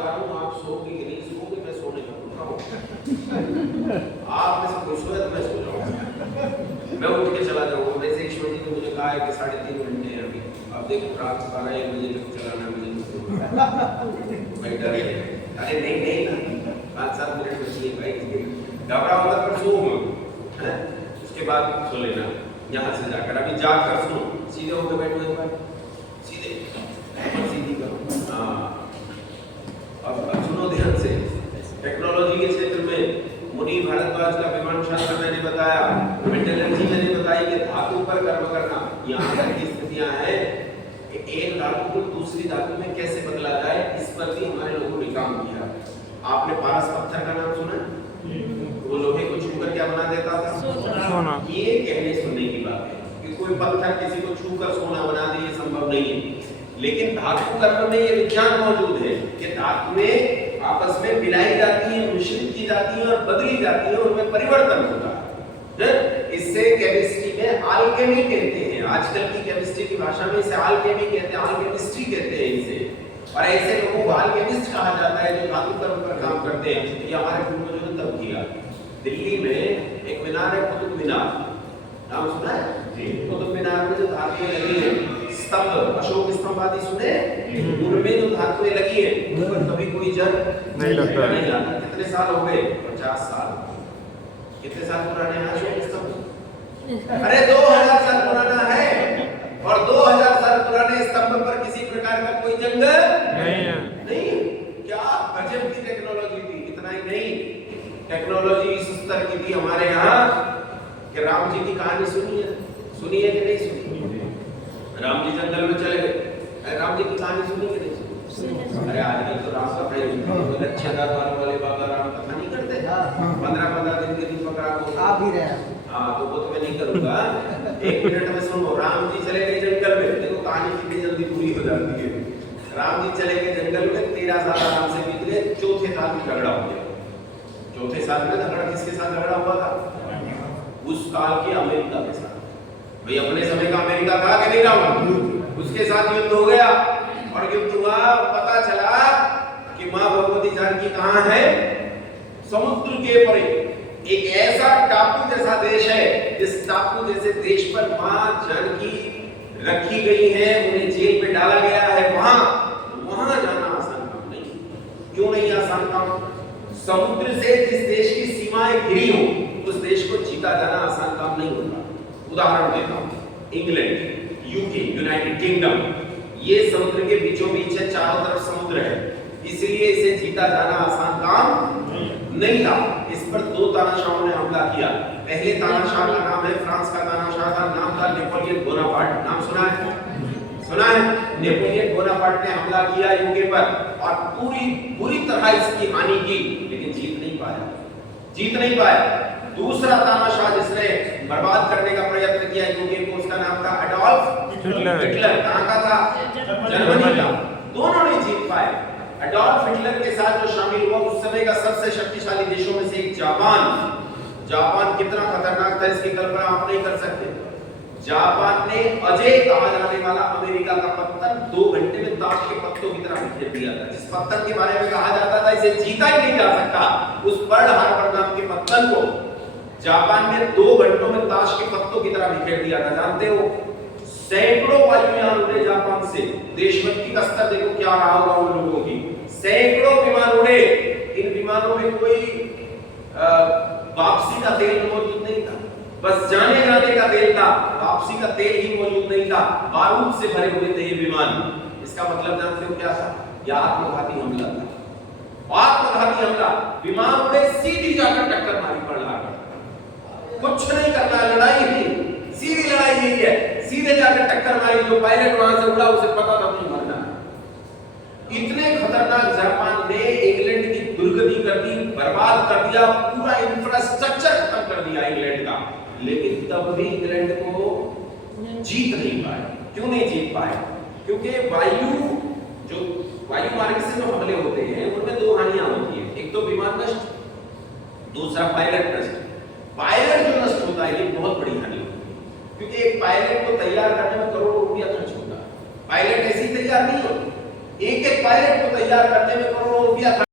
आप सोओगे कि नहीं सोओगे, मैं सोने का रुका हूँ। आप में से कोई सोए तो मैं सो जाऊँगा, मैं उठ के चला जाऊँगा। वैसे ईश्वर जी ने मुझे कहा है कि 3.5 घंटे हैं अभी, अब देखो रात 12-1 बजे तक चलाना मुझे भाई डर है। अरे नहीं ना, 5-7 मिनट बचिए भाई, घबराओ मत पर सो मत, उसके बाद सो लेना यहाँ से जाकर। अभी जाग कर सुनो, सीधे होकर बैठो एक बार, सीधे सीधी करो। हाँ, अब सुनो ध्यान से। टेक्नोलॉजी के क्षेत्र में मुनि भारद्वाज का विमान शास्त्र मैंने बताया, मेटलर्जी मैंने बताई कि धातु पर कर्म करना। यहाँ तक की स्थितियां हैं कि एक धातु को दूसरी धातु में कैसे बदला जाए, इस पर भी हमारे लोगों ने काम किया। आपने पारस पत्थर का नाम सुना? वो लोहे को छूकर क्या बना देता था? सोना। ये कहने सुनने की बात है कि कोई पत्थर किसी को छूकर सोना बना दे, ये संभव नहीं है। लेकिन धातु कर्म में ये विज्ञान मौजूद है कि धातुएं आपस में मिलाई जाती हैं, मिश्रित की जाती हैं और बदली जाती हैं, उनमें परिवर्तन होता है। इससे केमिस्ट्री में अल्केमी कहते हैं। आजकल की केमिस्ट्री की भाषा में इसे अल्केमी कहते हैं, अल्केमिस्ट्री कहते हैं इसे। और ऐसे लोगों को अल्केमिस्ट कहा जाता है जो धातु कर्म पर काम करते हैं। ये हमारे पूर्वजों ने तब किया। दिल्ली में एक मीनार है, कुतुब मीनार, नाम सुना है? कुतुब मीनार में जो धातुएं लगी है, स्तंभ, अशोक स्तंभ आदि सुने, उनमें जो धातुएं लगी है उन पर कभी कोई जंग नहीं लगता। कितने साल हो गए? 50 साल। कितने साल पुराने हैं अशोक स्तंभ? अरे 2000 साल पुराना है, और 2000 साल पुराने स्तंभ पर किसी प्रकार का कोई जंग नहीं है। नहीं, क्या गजब की टेक्नोलॉजी थी। इतना ही नहीं, टेक्नोलॉजी इस स्तर की थी हमारे यहाँ कि राम जी की कहानी सुनी है कि नहीं सुनी? राम जी जंगल में चले गए, राम जी की कहानी सुनी कि नहीं सुनी? अरे आजकल तो राम का प्रेम लच्छेदार वाले बाबा राम कथा नहीं करते, 15-15 दिन के दीपक राम आ भी रहे। हाँ, तो वो तो मैं नहीं करूंगा। 1 मिनट में सुनो। राम जी चले गए जंगल में, देखो कहानी कितनी जल्दी पूरी हो जाती है। राम जी चले गए जंगल में, 13 साल आराम से बीत गए। चौथे साल में झगड़ा हो गया। चौथे साल में झगड़ा किसके साथ झगड़ा हुआ था? उस काल के अमेरिका के साथ। भाई अपने समय का अमेरिका था कि नहीं रहा? उसके साथ युद्ध हो गया, और युद्ध हुआ, पता चला कि मां भगवती जानकी कहां है? समुद्र के परे एक ऐसा टापू जैसा देश है, जिस टापू जैसे देश पर मां जानकी रखी गई है, उन्हें जेल में डाला गया है। वहां जाना आसान काम नहीं। क्यों नहीं आसान काम? समुद्र से जिस देश की सीमाएं घिरी हो, उस देश को जीता जाना आसान काम नहीं होता। उदाहरण देता हूं, इंग्लैंड, यूके, यूनाइटेड किंगडम, ये समुद्र के बीचों बीच है, चारों तरफ समुद्र है, इसलिए इसे जीता जाना आसान काम नहीं था। इस पर 2 तानाशाहों ने हमला किया। पहले तानाशाह का नाम है, फ्रांस का तानाशाह का नाम था नेपोलियन बोनापार्ट। नाम सुना है? नेपोलियन बोनापार्ट ने हमला किया यूके पर और पूरी तरह इसकी हानि की, लेकिन जीत नहीं पाया। दूसरा तानाशाह जिसने बर्बाद करने का प्रयत्न किया यूके को, उसका नाम था एडोल्फ हिटलर। कहां का था? जर्मनी का। दोनों नहीं जीत पाए। एडोल्फ हिटलर के साथ जो शामिल हुआ उस समय का सबसे शक्तिशाली देशों में से एक जापान कितना खतरनाक था इसकी कल्पना आप नहीं कर सकते। जापान ने अजय कहा जाने वाला अमेरिका का पत्थर 2 घंटे में ताश के पत्तों की तरह बिखेर दिया था। जिस पत्थर के बारे में कहा जाता था इसे जीता ही नहीं जा सकता, उस पर्ल हार्बर नाम के पत्थर को जापान ने 2 घंटों में ताश के पत्तों की तरह बिखेर दिया था। जानते हो, सैकड़ों वायुयान उड़े जापान से। देशभक्ति का स्तर देखो क्या रहा होगा उन लोगों की। सैकड़ों विमान उड़े, इन विमानों में कोई वापसी का तेल मौजूद नहीं था, बस जाने का तेल था, वापसी का तेल ही मौजूद नहीं था। बारूद से भरे हुए थे ये विमान। इसका मतलब जानते हो क्या था? यह आत्मघाती हमला था। आत्मघाती हमला, विमान उड़े, सीधी जाकर टक्कर मारी पर्ल हार्बर। कुछ नहीं करना, लड़ाई नहीं, सीधी लड़ाई यही है, सीधे जाकर टक्कर मारी। जो पायलट वहां से उड़ा उसे पता था नहीं मरना। इतने खतरनाक जापान ने इंग्लैंड की दुर्गति कर दी, बर्बाद कर दिया, पूरा इंफ्रास्ट्रक्चर खत्म कर दिया इंग्लैंड का। लेकिन तब भी इंग्लैंड को जीत नहीं पाए। क्यों नहीं जीत पाए? क्योंकि वायु मार्ग से जो हमले होते हैं उनमें 2 हानियां होती है। एक तो विमान नष्ट, दूसरा पायलट नष्ट। पायलट जो नष्ट होता है ये बहुत बड़ी हानि होती है, क्योंकि एक पायलट को तैयार करने में करोड़ों रुपया खर्च होता है। पायलट ऐसे ही तैयार नहीं होते, एक पायलट को तैयार करने में करोड़ों दिया था।